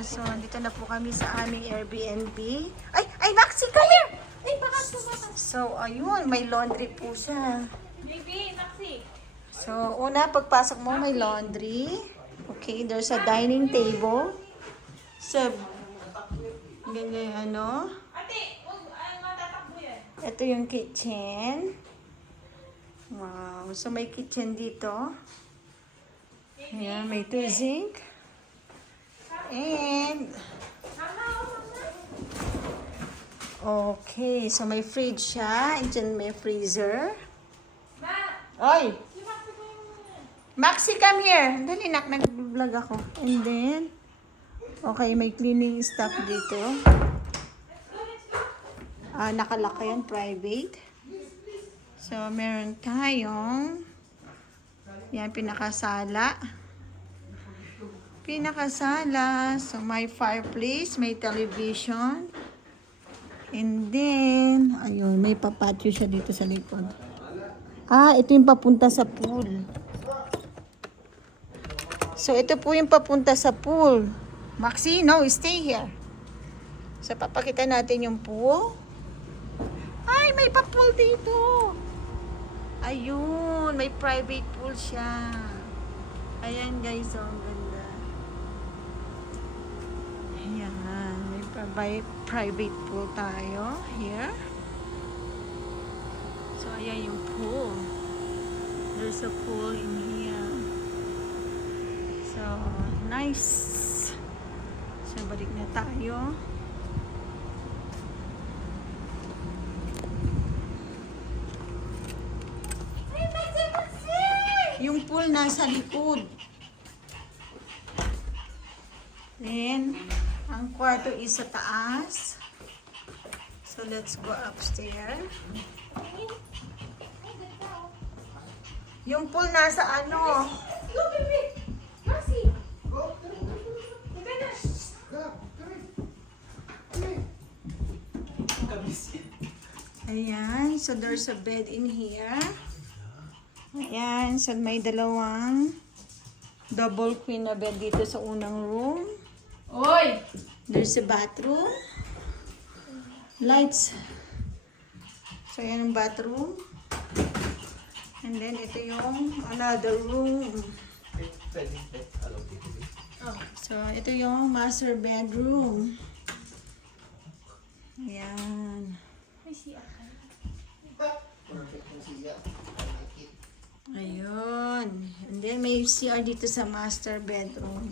So, dito na po kami sa aming Airbnb. Ay, Maxi, come here! Ay, bakas po, bakas. So, ayun, may laundry po siya. Baby, Maxi. So, una, pagpasok mo, may laundry. Okay, there's a dining table. So, ganyan, ano. Ate, huwag matatakbo yan. Ito yung kitchen. Wow. So, may kitchen dito. Ayan, may two sink. And, okay. So, may fridge siya. And dyan may freezer. Ma, Oy! si Maxi po yung Maxi, come here. Dali, nag-vlog ako. And then, okay, may cleaning staff dito. Nakalaka yan, private. So, meron tayong yan, pinakasala. Pinakasala. So, may fireplace, may television. And then, ayun, may papatio siya dito sa likod. Ito yung papunta sa pool. So, ito po yung papunta sa pool. Maxi, no, stay here. So, papakita natin yung pool. Ay, may pa-pool dito. Ayun, may private pool siya. Ayan, guys, oh, ang ganda. Ayan, may private pool tayo here. So, ayan yung pool. There's a pool in here. So, nice. So, balik na tayo. Ay, Maxi, Maxi! Yung pool nasa likod. Then, ang kwarto is sa taas. So, let's go upstairs. Yung pool nasa ano? Go, baby! Maxi! Teka na! Ayan, so there's a bed in here. Ayan, so may dalawang double queen na bed dito sa unang room. Oy! There's a bathroom. Lights. So, yan ang bathroom. And then, ito yung another room. So, ito yung master bedroom. Ayan. May siya ka. Ayun. And then, may CR dito sa master bedroom.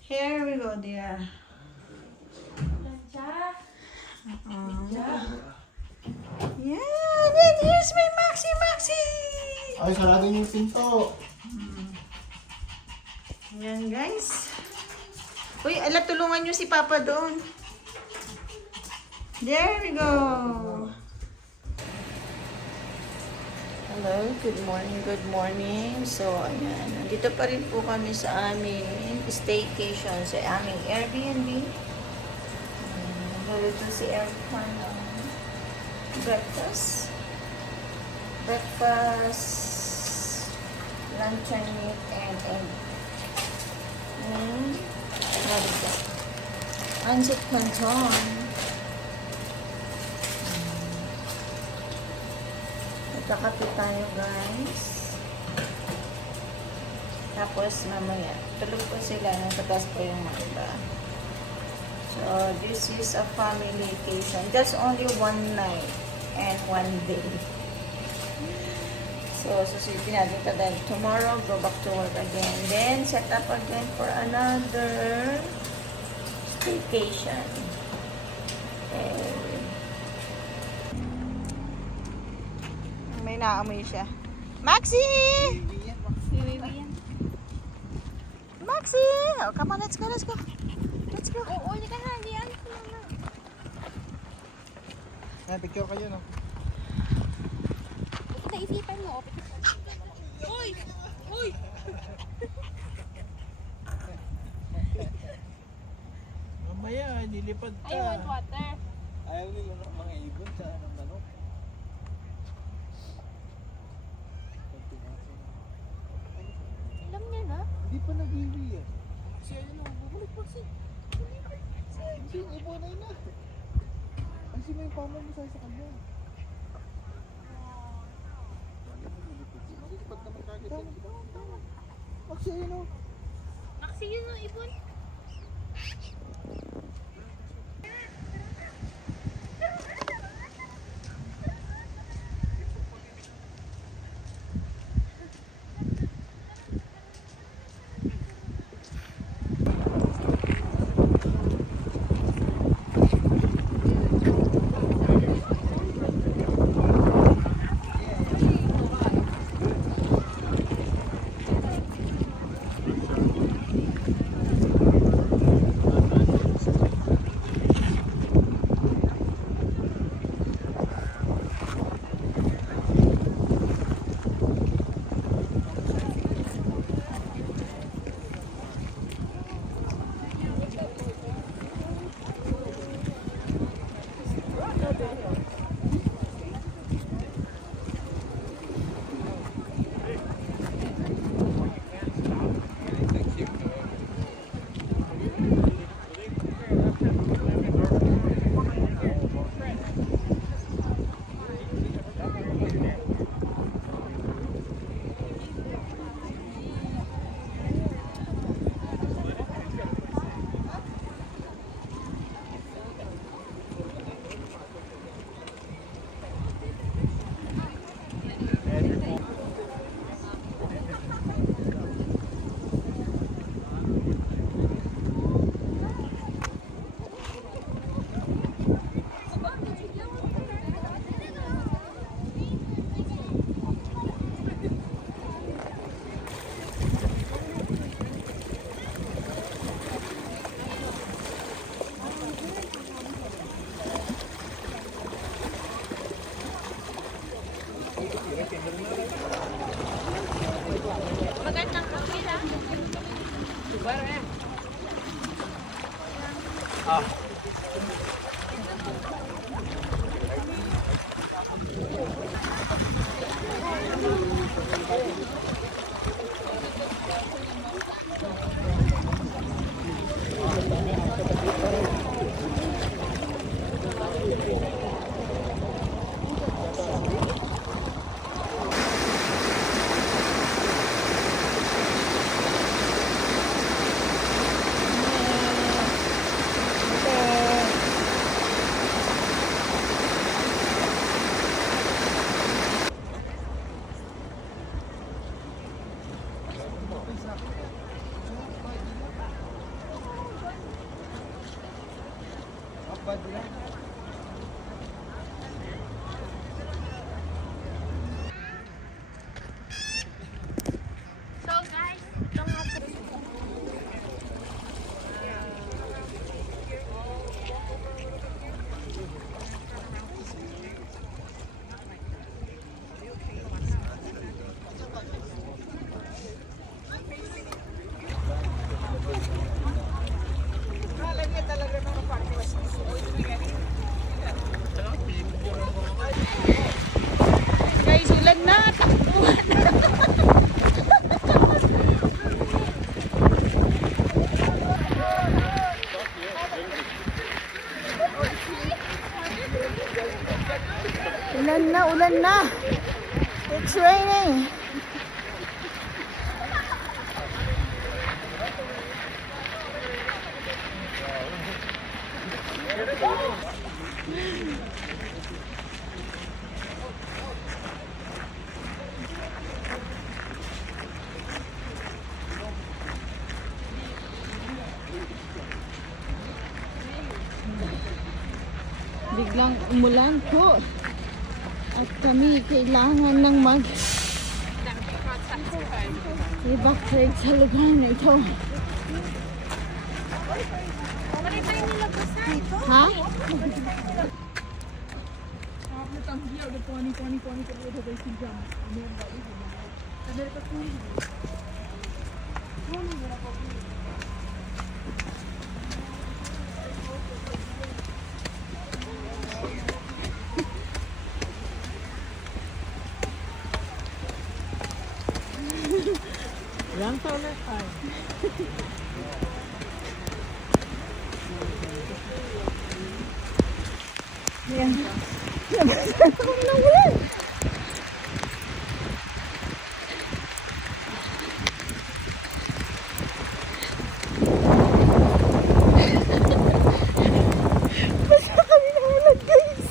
Here we go there. Lancha. Yeah, and here's my Maxi! Ay, sarado yung pinto. Ayan, guys. Uy, ala, tulungan nyo si Papa doon. There we go. Hello, good morning. So, ayan. Nandito pa rin po kami sa aming staycation, sa aming Airbnb. Nandito si Erica ng breakfast, lunch and meat, and egg. What is that? Pancit canton. Nagkakape tayo, guys. Tapos mamaya, tulog po sila, nagkatas po yung mga iba. So, this is a family vacation. Just only one night and one day. So, susunod natin ito then tomorrow, go back to work again. Then, set up again for another vacation. Okay. May naamoy siya. Maxi! Maxi! Oh, come on, let's go. Let's go. Oo, hindi ka na. Hindi yan. Picture kayo, no? Naisipan mo. Uy! Uy! Mamaya, nilipad ka. I want water. Ayaw nila ng mga ibon sa ng manok. Alam niya na. Hindi pa nag-iwi eh. Kasi si ayun o. Bumalik pa si. Si yung ibon na yun na. Ay, si may pamo mo sa kanya. Malilipat naman kagad yan. Maxi, ayun o. Maxi yun o, ibon. Magandang kapil ah. So guys, ito nga po. Guys, ulan na. Takbuhan. Ulan na. It's raining. Biglang umulan po. At kami kailangan ng evacuate sa lugar na ito. Ha? Yan to ulit. Yan. Nabasa ako ng ulan. Basa kami ng ulan, guys.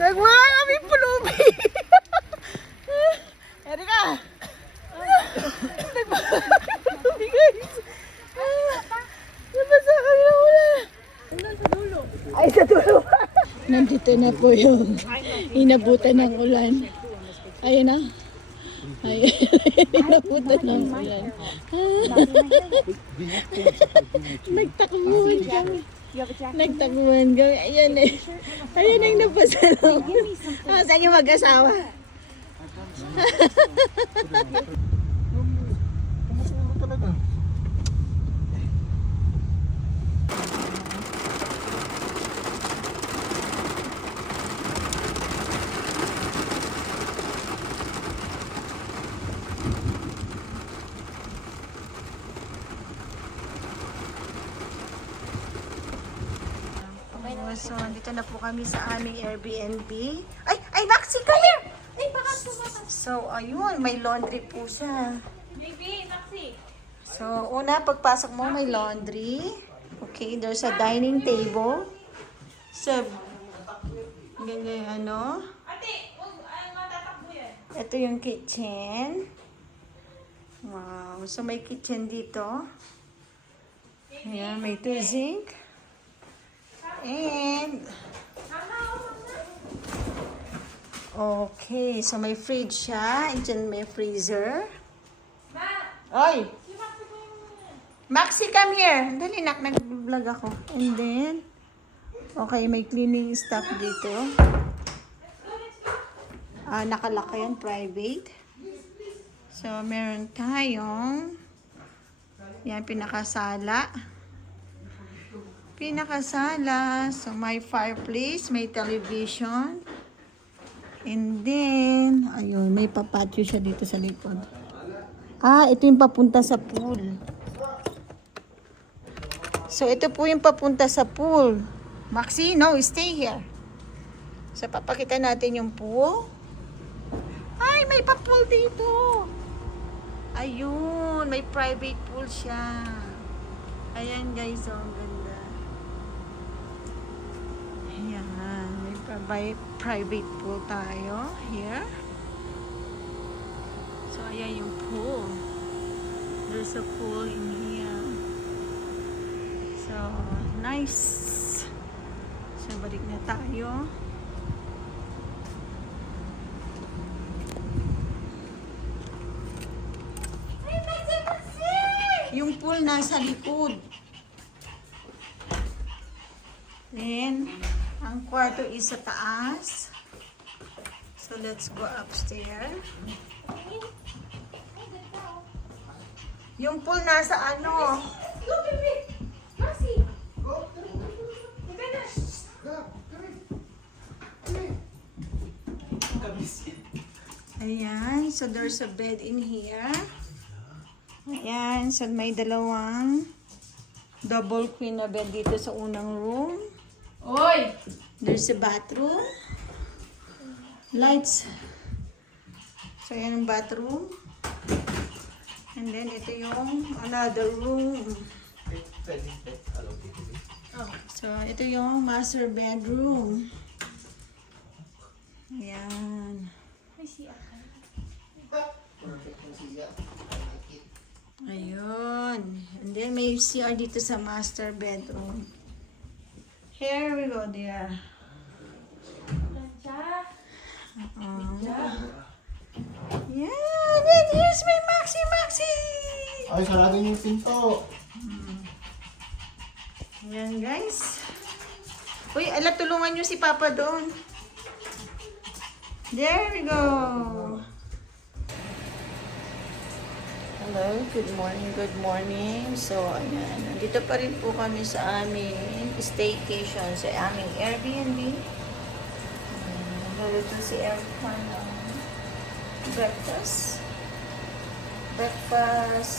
Nagmaka kami pulubi. Erika! Nagmaka kami pulubi, guys. Nabasa kami ng ulan. Ay, sa dulo. Nandito na po yung inabutan ng ulan. Ayun na. Ayun, inabutan ng ulan. Nagtakbuhan kami. Nagtakbuhan kami. Ayan eh. Ayan ang nabasa lang. Saan yung mag-asawa? Kumusta mo talaga? So, dito na po kami sa aming Airbnb. Ay, Maxi, come here! Ay, baka sumakas. So, ayun, may laundry po siya. Baby, Maxi. So, una, pagpasok mo, may laundry. Okay, there's a dining table. So, ganyan, ano. Ate, huwag matatakbo yan. Ito yung kitchen. Wow, so may kitchen dito. Ayan, may 2 sink. And, okay, so may fridge siya. And dyan may freezer. Ma, Oy! si Maxi po yung... Maxi, come here. Dali, nag-vlog ako. And then, okay, may cleaning stuff dito. Nakalaki yan, private. So, meron tayong, yan, pinakasala. So, may fireplace, may television. And then, ayun, may papatio siya dito sa likod. Ito yung papunta sa pool. So, ito po yung papunta sa pool. Maxi, no, stay here. So, papakita natin yung pool. Ay, may pa-pool dito. Ayun, may private pool siya. Ayan, guys, oh, ang ganda. Ayan, may private pool tayo here. So, ayan yung pool. There's a pool in here. So, nice. So, balik na tayo. Yung pool nasa likod. Then, ang kwarto is sa taas. So, let's go upstairs. Yung pool nasa ano? Go, baby! Maxi! Ika na! Ayan, so there's a bed in here. Ayan, so may dalawang double queen na bed dito sa unang room. Oy! There's a bathroom. Lights. So, yan ang bathroom. And then, ito yung another room. So, ito yung master bedroom. Ayan. May siya. Ayun. And then, may CR dito sa master bedroom. Here we go, dear. Plancha. Yan! And here's my Maxi! Ay, sarado niyo yung pinto. Yan, guys. Uy, ala, tulungan nyo si Papa doon. There we go. Hello, good morning. So, ayan. Nandito pa rin po kami sa aming staycation, sa aming Airbnb. Nandito si Aircon. breakfast. Breakfast,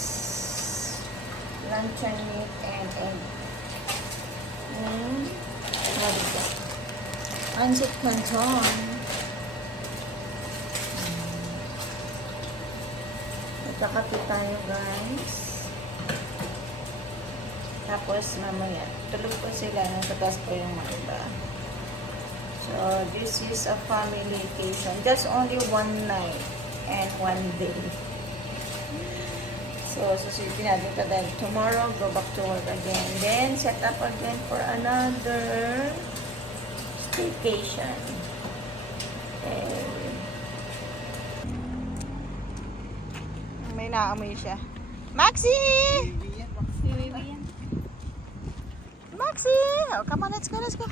luncheon meat, and egg. What is that? Pancit canton. Nagkakape tayo, guys. Tapos, mamaya, tulog po sila. Nasa taas po yung mga iba. So, this is a family vacation. Just only one night and one day. So, susunod natin ito dahil tomorrow, go back to work again. Then, set up again for another vacation. Okay. May naamoy siya. Maxi! Hindi yan, Max. Maxi! Oh, come on, let's go, let's go.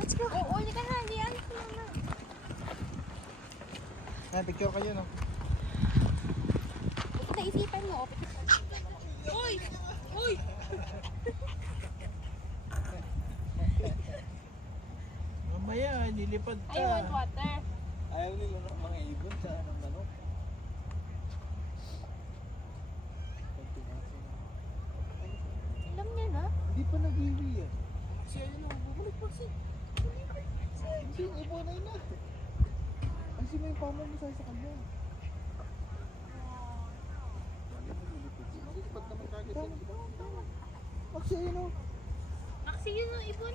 Let's go. Oo, hindi ka na. Hindi yan. Ay, picture kayo, no? Naisipan mo. Uy! Uy! Mamaya, nilipad ka. I want water. Ayaw nila ng mga ibon sa ng manok. Alam niya na. Hindi pa nag-iwi yan. Kasi ayun na, bumalik pa si. Kasi yung ibonay na. Kasi may pamang mo sa kanya. Nilipad naman kagad yan. Kasi ayun o. Maxi yun ang ibon.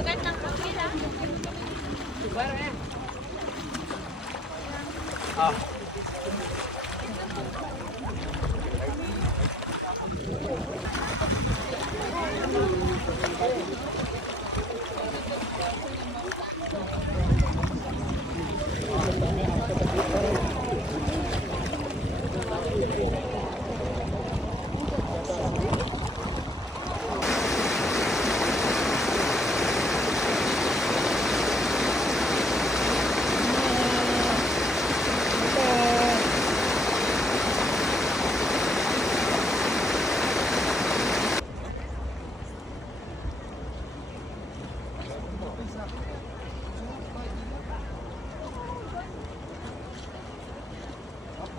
Magandang kapila.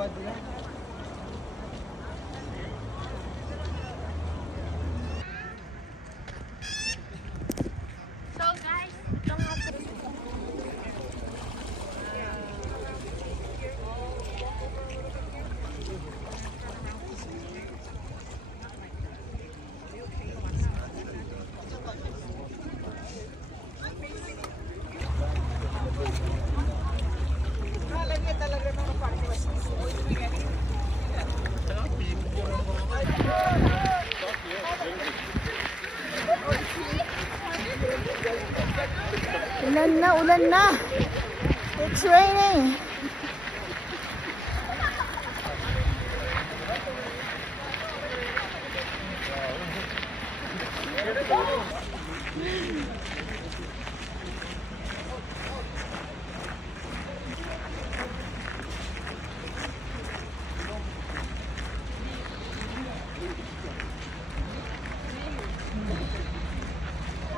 Bad yan. So guys, ito nga po. Kala niya talaga mga partners. Ulan na, ulan na. It's raining.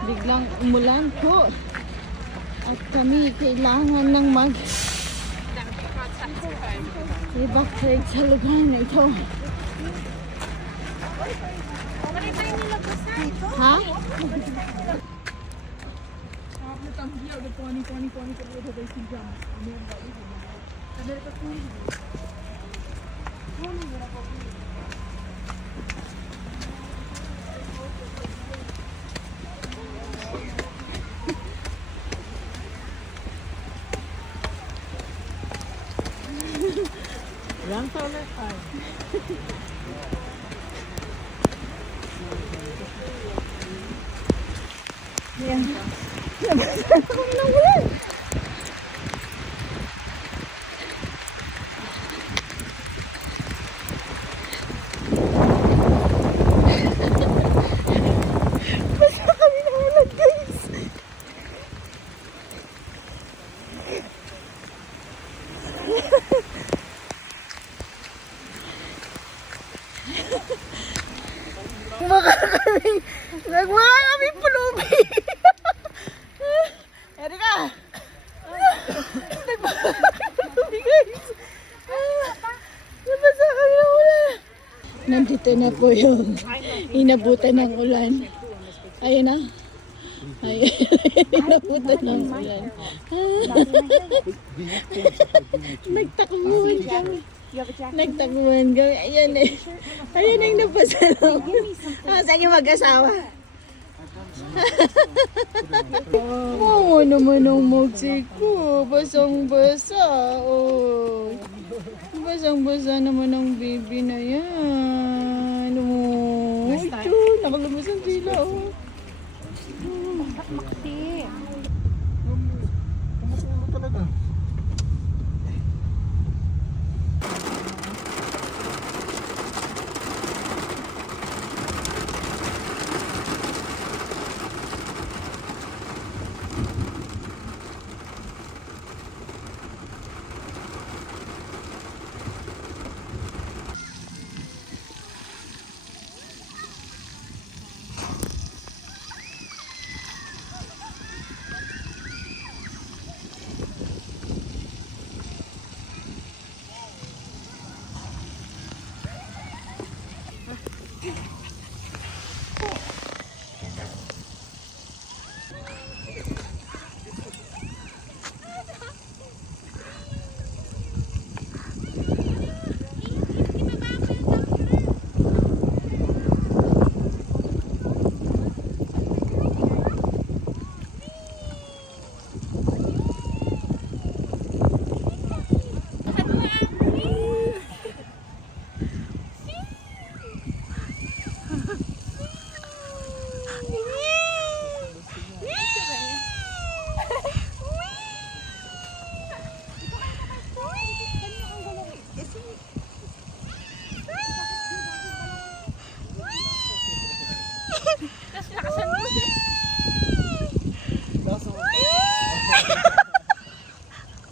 Biglang umulan po. At kami kailangan ng evacuate sa lugar na ito. Ha? Yan. Nabasa akong nawalan. Basta kami nawalan, guys. Nagmaka kami pulubi. Erika! Nagmaka kami pulubi, guys. Nabasa kami ng ulan. Nandito na po yung inabutan ng ulan. Ayun na. Ayun. Inabutan ng ulan. Nagtakbuhan kami. Nagtakbuhan kami. Ayan eh. Ayan ang nabasa namin. Saan yung mag-asawa? Oo naman ang mogsik ko. Basang-basa. Oh. Basang-basa naman ang baby na yan. Oh. Ito. Nakalabas ang sila. Oh. Kumusta mo talaga?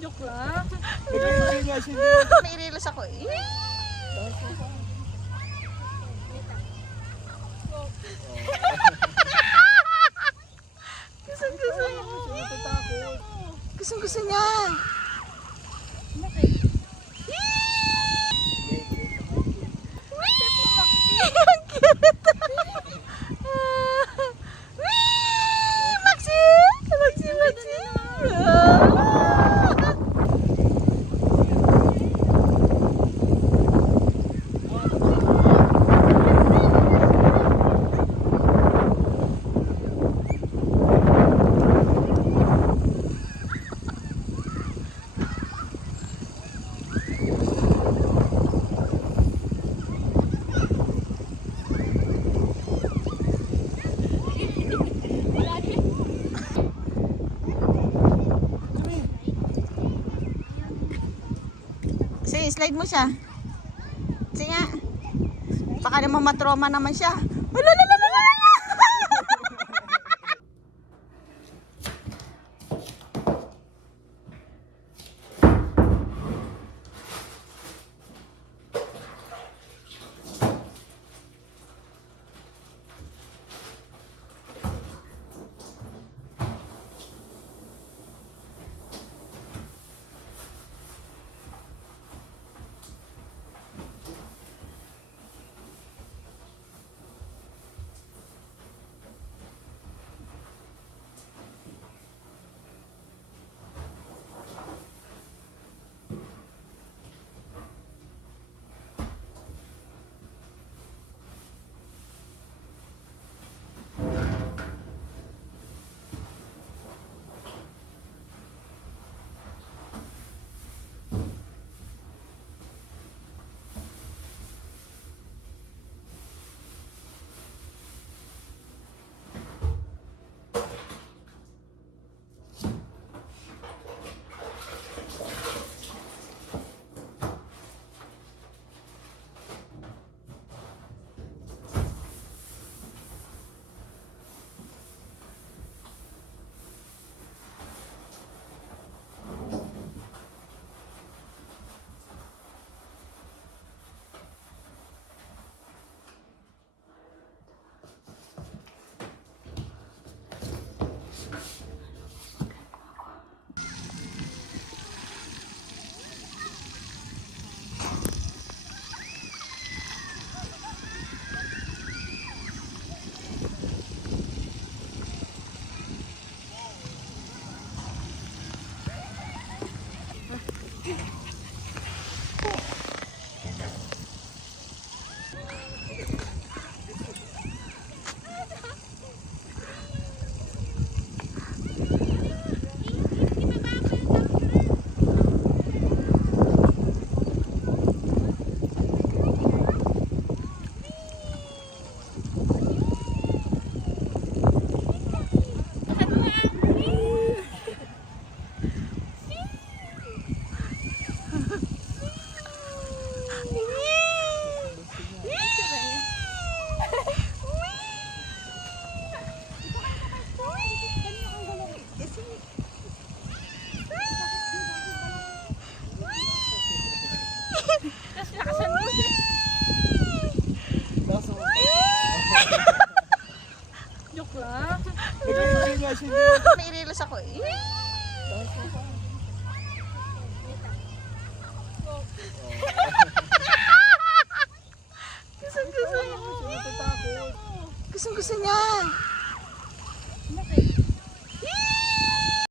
Joke lang. May reels ako eh. Gusto niya. Gusto niya. Ang cute. Maxi! Maxi! slide mo siya. Sige nga. Baka naman matroma naman siya. Wala. Joke lang. May reels ako eh. Gusto niya.